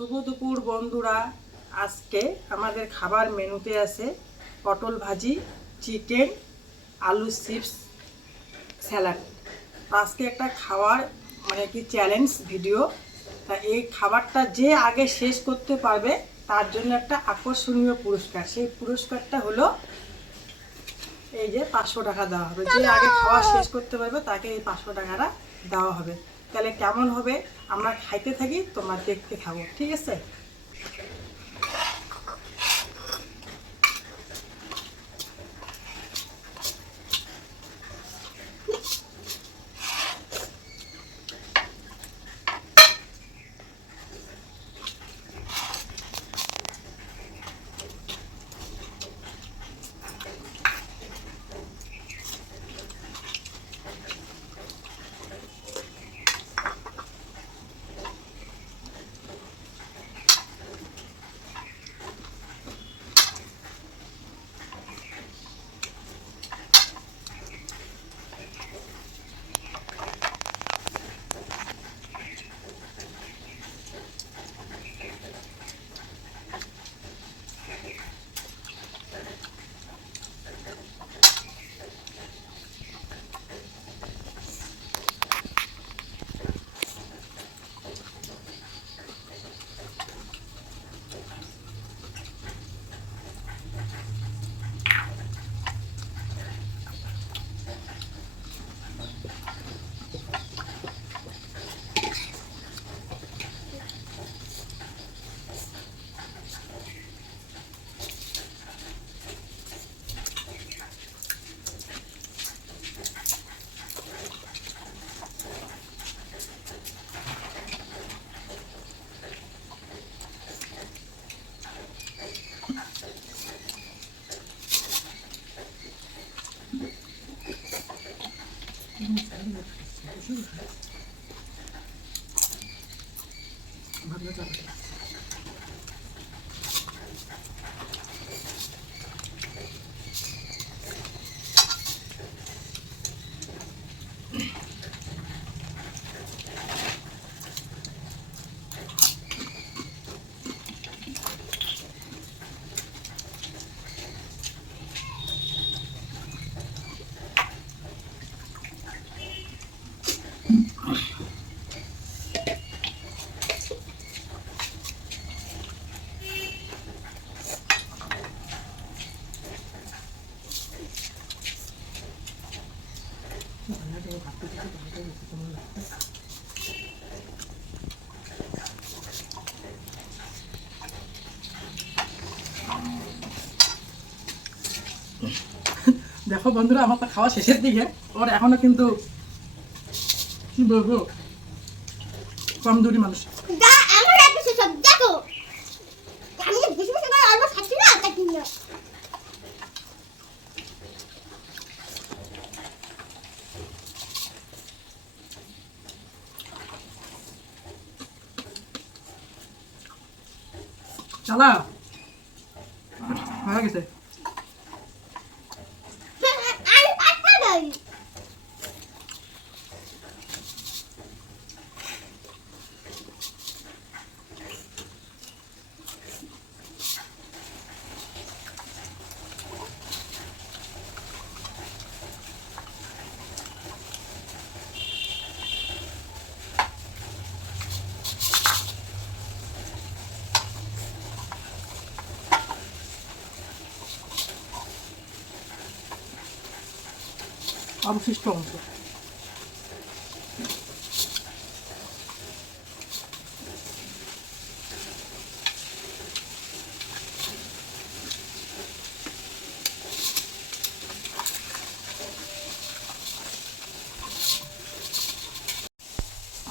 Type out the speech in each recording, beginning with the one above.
শুভ দুপুর বন্ধুরা। আজকে আমাদের খাবার মেনুতে আছে পটল ভাজি, চিকেন, আলু চিপস, স্যালাড। আজকে একটা খাওয়ার চ্যালেঞ্জ ভিডিও। তা এই খাবারটা যে আগে শেষ করতে পারবে তার জন্য একটা আকর্ষণীয় পুরস্কার। সেই পুরস্কারটা হলো এই যে 500 টাকা দেওয়া হবে। যে আগে খাওয়া শেষ করতে পারবে তাকে এই 500 টাকাটা দেওয়া হবে। তাহলে কেমন হবে আমরা খাইতে থাকি, তোমরা দেখতে থাকো, ঠিক আছে? দেখো বন্ধুরা, আমার তো খাওয়া শেষের দিকে, ওর এখনো কিন্তু কি বলবো কমজোরি মানুষ। চালা হয়ে গেছে। অবশিষ্ট অংশ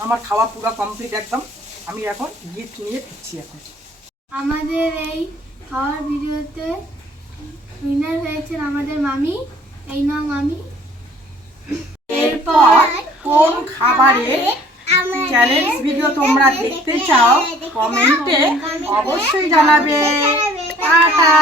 আমার খাওয়া পুরো কমপ্লিট একদম। আমি এখন গিফট নিয়ে ফিরছি। এখন আমাদের এই খাওয়ার ভিডিওতে উইনার হয়েছেন আমাদের মামি। এই নাও মামি। এরপর কোন খাবারের চ্যালেঞ্জ ভিডিও তোমরা দেখতে চাও কমেন্টে অবশ্যই জানাবে। টাটা।